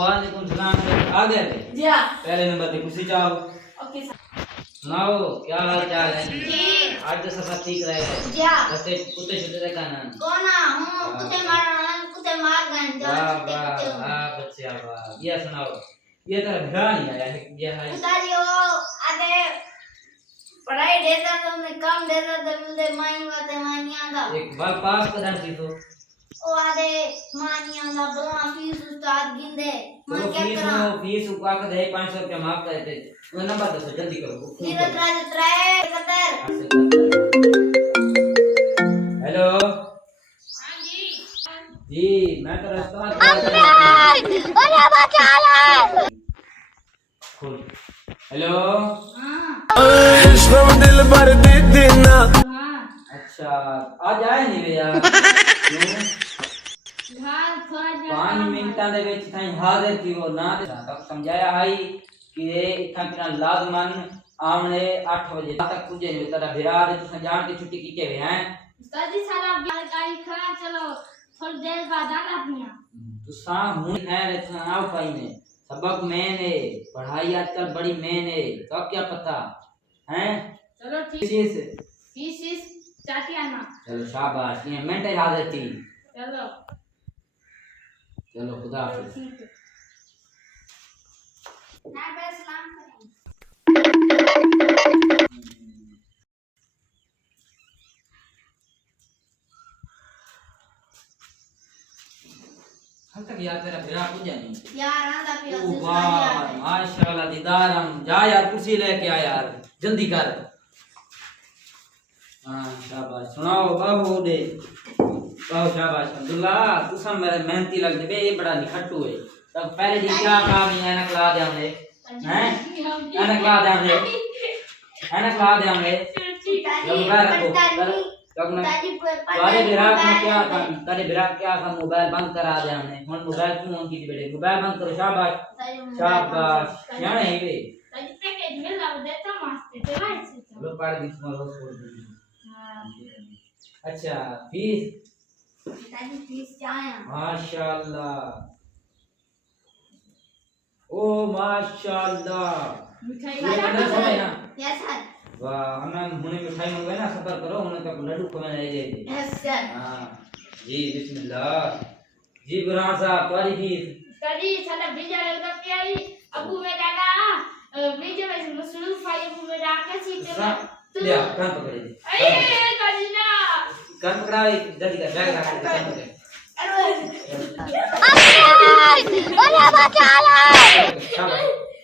वालेकुम सलाम। आ गए थे जी हाँ। पहले नंबर पे खुशी चाहो। Okay sir. सुनाओ क्या हाल चाल है जी। आज तो सब ठीक रहेगा। जी हाँ। बच्चे कुत्ते शुते देखा ना कौन हूँ कुत्ते मार गए वाह कुत्ते वाह कुत्ते हूँ। वाह बच्चे वाह ये सुनाओ ये तेरा भिड़ा नहीं आया है ये है उतारी वो आधे पढ़ाई देता तो मैं कम देता तो मुझे माई बातें मानी आधा एक बार पास कदम की तो वो आधे मानी आधा बड़ा फीस उस्ताद गिंदे मैं क्या करा फीस उका के दे 500 रुपया माफ कर देते वो नंबर दो जल्दी करो नीरज राज त्राय कतर। हेलो हाँ जी। जी मैं तो रास्ता अरे बचा ले। खोल हेलो हाँ इश्क़ दिल भर दी देना। हाँ अच्छा आज आए नहीं वे यार क्यों घर थोड़ा जा 5 मिनटां दे विच थाई हाजिर थी वो ना ते तक समझाया आई कि ये इथां किना लाजमन आमने 8 बजे तक पुजे ने तेरा भिरा दे तुसा जान के छुट्टी कीते वे हैं उस्ताद जी सारा गाड़ी खड़ा चलो थोड़ी देर बाद आना अपनिया। तुसा हुन है रे तुसा ना पाई ने सबक मेन है पढ़ाई आजकल बड़ी मेन है तो क्या पता हैं चलो ठीक फीस चाटी आना। चलो शाबाश ये मिनट हाजिर थी चलो चलो खुदा हाफिज ठीक है ना पे सलाम करें। हाल तक यार तेरा भिरा पूजा नहीं यार आंदा पे ओ वाह माशाल्लाह दीदार हम जा यार कुर्सी लेके आ यार जल्दी कर हां शाबाश सुनाओ बाबू दे बाबू शाबाश अब्दुल्ला तू सब मेरे मेहनती लग दे बे ये बड़ा निखट्टू है तब पहले दी क्या काम है ना क्ला दे हमने हैं ना क्ला दे हमने है ना क्ला दे हमने जब मैं रखो जब मैं तारे बिरा में क्या काम तारे बिरा क्या काम मोबाइल बंद करा दे हमने हुन मोबाइल क्यों ऑन की बेटे मोबाइल बंद करो शाबाश शाबाश यानी है वे ताजी पैकेज में ला देता मस्त चला इसे लो पार बीच में रोज छोड़ दे हां अच्छा फीस ताजी फीस चाया माशाल्लाह ओ माशाल्लाह मिठाई ये मैंने सुना है ना यस सर वाह हमें हुने मिठाई मंगवाई ना सफर करो हुने का लड्डू को मैं ले जाइए यस सर हां जी बिस्मिल्लाह जी बुरहान साहब तुम्हारी फीस ताजी साला भेजा रे उधर पे आई अबू मेरा ना भेजो में मसरूफ आई अबू मेरा के सीट में ले कान पकड़े अरे ताजी ना कान पकड़ा जल्दी कर बैग रख कान पकड़े अरे बचा ले।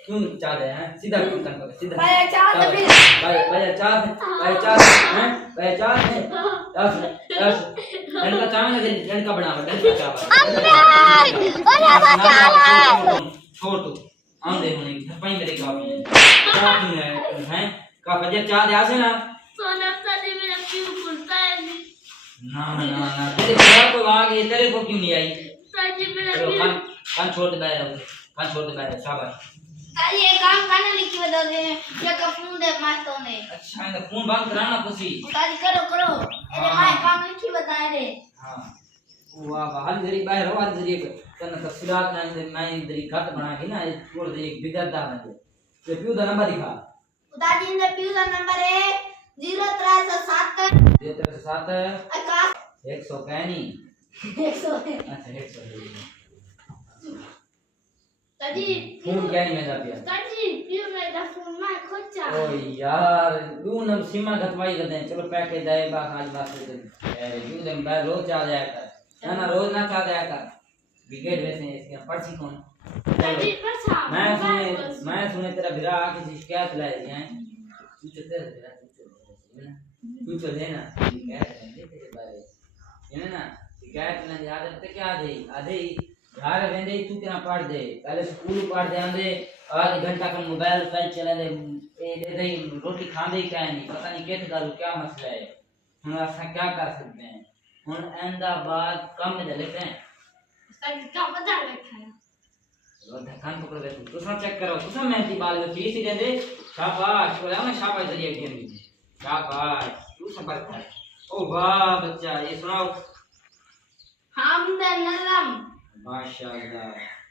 क्यों चाह रहे हैं सीधा कान पकड़ सीधा भाई चाह दे फिर भाई चाह हैं भाई चाह है दस इनका चाह ना इनका बनावा इनका चाह अरे बचा ले छोड़ तू आम दे होने पई मेरे काफी काफी है का वजह चाह दे आसे ना सोना ताजी मेरा क्यों खुलता है ना तेरे घर को आ गई तेरे को क्यों नहीं आई ताजी मेरा चलो कान छोड़ दे बैठ कान छोड़ दे बैठ शाबाश ताजी ये काम करने लिखी बता दे ये का फोन दे मारतो ने अच्छा इनका फोन बंद कराना खुशी ताजी करो करो अरे मैं काम लिखी बताए रे हां वाह वाह हल जरी बाहर हो हल जरी कन तफसीलात ना मैं जरी खत बना के ना छोड़ दे एक बिगड़ता ना ये प्यू दा नंबर दिखा ताजी ने प्यू का नंबर है 0307 0307 आकाश 100 कहनी 100 अच्छा 100 ताजी फोन क्या नहीं मैं जा पिया ताजी प्यू में दा फोन में खोचा ओ यार तू नम सीमा घटवाई कर दे चलो पैकेज दे बात आज बात से अरे क्यों दे मैं रोज आ जाया कर ना रोज ना आ जाया कर विकेट वैसे इसके पर्ची कौन ताजी पछा मैं सुने तेरा बिरा किसी शिकायत लाई है तू चलते तेरा तू चले ना शिकायत है तेरे बारे ये ना शिकायत ना याद है क्या दे आधे यार वेंदे तू क्या पढ़ दे पहले स्कूल पढ़ दे आंदे आध घंटा का मोबाइल कल चला दे ए दे दे रोटी खांदे क्या नहीं पता नहीं किस गाल क्या मसला है हम ऐसा क्या कर सकते हैं हुन अहमदाबाद कम में लेते हैं ताजी का बता रखा है और धक्कान पकड़ दे तू सब चेक करो तू सब मेहनती बाल में फीस ही दे दे शाबाश बोला ना शाबाश जरिए गेम शाबाश तू सब कर ओ वाह बच्चा ये सुनाओ हमद नलम माशाल्लाह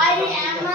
I am a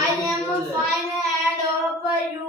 I am a fine and hope you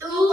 2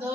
2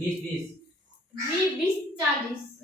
20 20 20 40.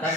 10